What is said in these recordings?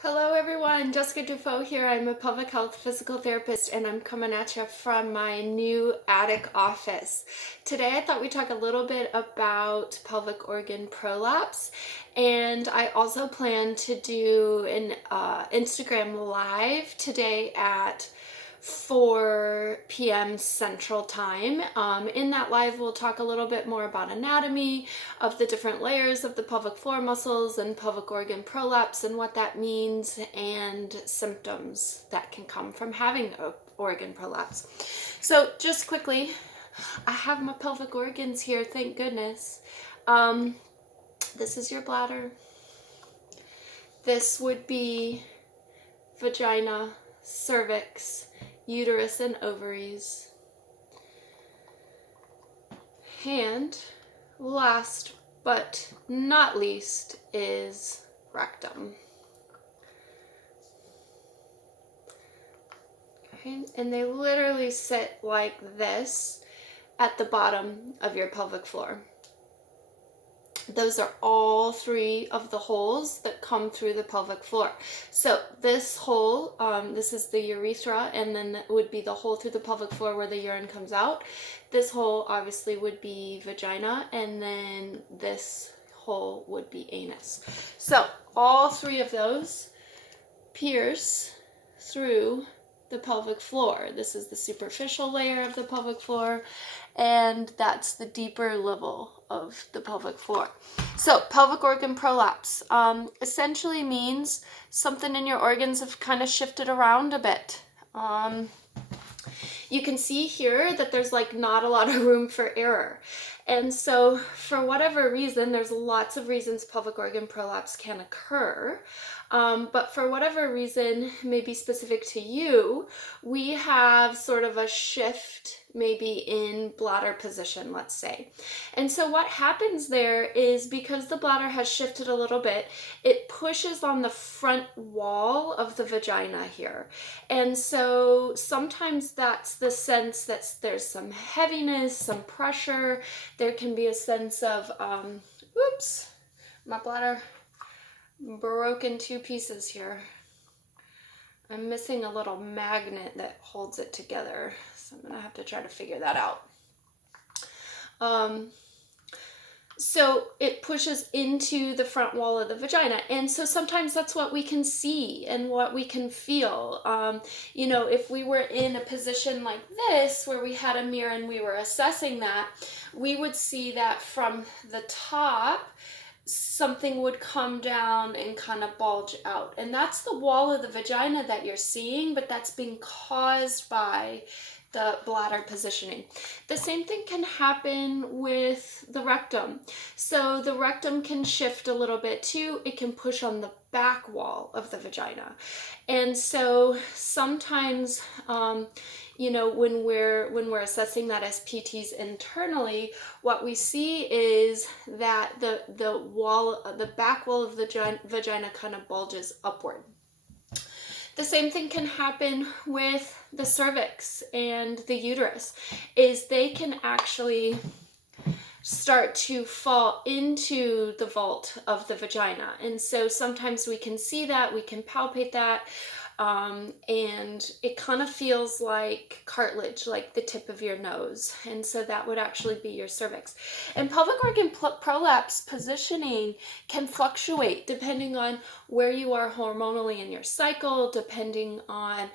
Hello everyone, Jessica Dufault here. I'm a pelvic health physical therapist and I'm coming at you from my new attic office. Today I thought we'd talk a little bit about pelvic organ prolapse, and I also plan to do an Instagram live today at 4 p.m. Central Time. In that live, we'll talk a little bit more about anatomy of the different layers of the pelvic floor muscles and pelvic organ prolapse and what that means and symptoms that can come from having an organ prolapse. So just quickly, I have my pelvic organs here, thank goodness. This is your bladder. This would be vagina, cervix, uterus, and ovaries. And last but not least is rectum. Okay, and they literally sit like this at the bottom of your pelvic floor. Those are all three of the holes that come through the pelvic floor. So this hole, this is the urethra, and then that would be the hole through the pelvic floor where the urine comes out. This hole obviously would be vagina, and then this hole would be anus. So all three of those pierce through the pelvic floor. This is the superficial layer of the pelvic floor, and that's the deeper level of the pelvic floor. So pelvic organ prolapse essentially means something in your organs have kind of shifted around a bit. You can see here that there's like not a lot of room for error. And so for whatever reason, there's lots of reasons pelvic organ prolapse can occur. But for whatever reason, maybe specific to you, we have sort of a shift maybe in bladder position, let's say. And so what happens there is because the bladder has shifted a little bit, it pushes on the front wall of the vagina here. And so sometimes that's the sense that there's some heaviness, some pressure. There can be a sense of, oops, my bladder broke in two pieces here. I'm missing a little magnet that holds it together, so I'm gonna have to try to figure that out. So it pushes into the front wall of the vagina, and so sometimes that's what we can see and what we can feel. You know, if we were in a position like this where we had a mirror and we were assessing that, we would see that from the top something would come down and kind of bulge out, and that's the wall of the vagina that you're seeing, but that's being caused by the bladder positioning. The same thing can happen with the rectum. So the rectum can shift a little bit too. It can push on the back wall of the vagina. And so sometimes, you know, when we're assessing that as PTs internally, what we see is that the back wall of the vagina kind of bulges upward. The same thing can happen with the cervix and the uterus, is they can actually start to fall into the vault of the vagina. And so sometimes we can see that, we can palpate that, and it kind of feels like cartilage, like the tip of your nose. And so that would actually be your cervix. And pelvic organ prolapse positioning can fluctuate depending on where you are hormonally in your cycle, depending on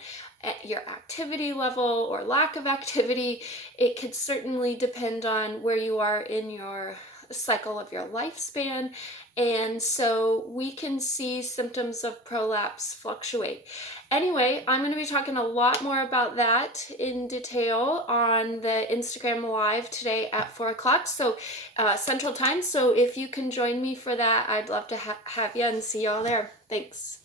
your activity level or lack of activity. It could certainly depend on where you are in your cycle of your lifespan, and so we can see symptoms of prolapse fluctuate. Anyway, I'm going to be talking a lot more about that in detail on the Instagram live today at 4 o'clock, so Central Time. So if you can join me for that, I'd love to have you and see y'all there. Thanks.